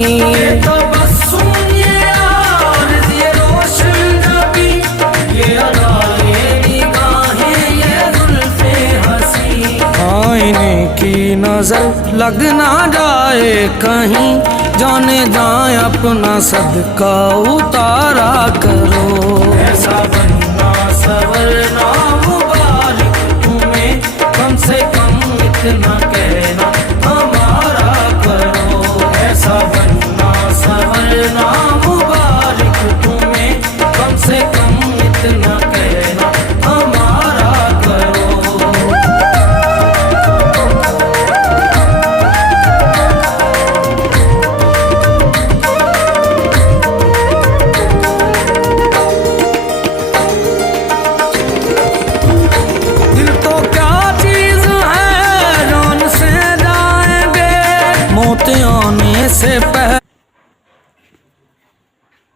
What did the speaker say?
ये तो बस सुन ये आर्ज़ ये रोशन नबी, ये अदाए निगाहें ये जुल्फ़े हसी। आईने की नजर लग ना जाए कहीं, जाने जाए अपना सदका उतारा करो। ऐसा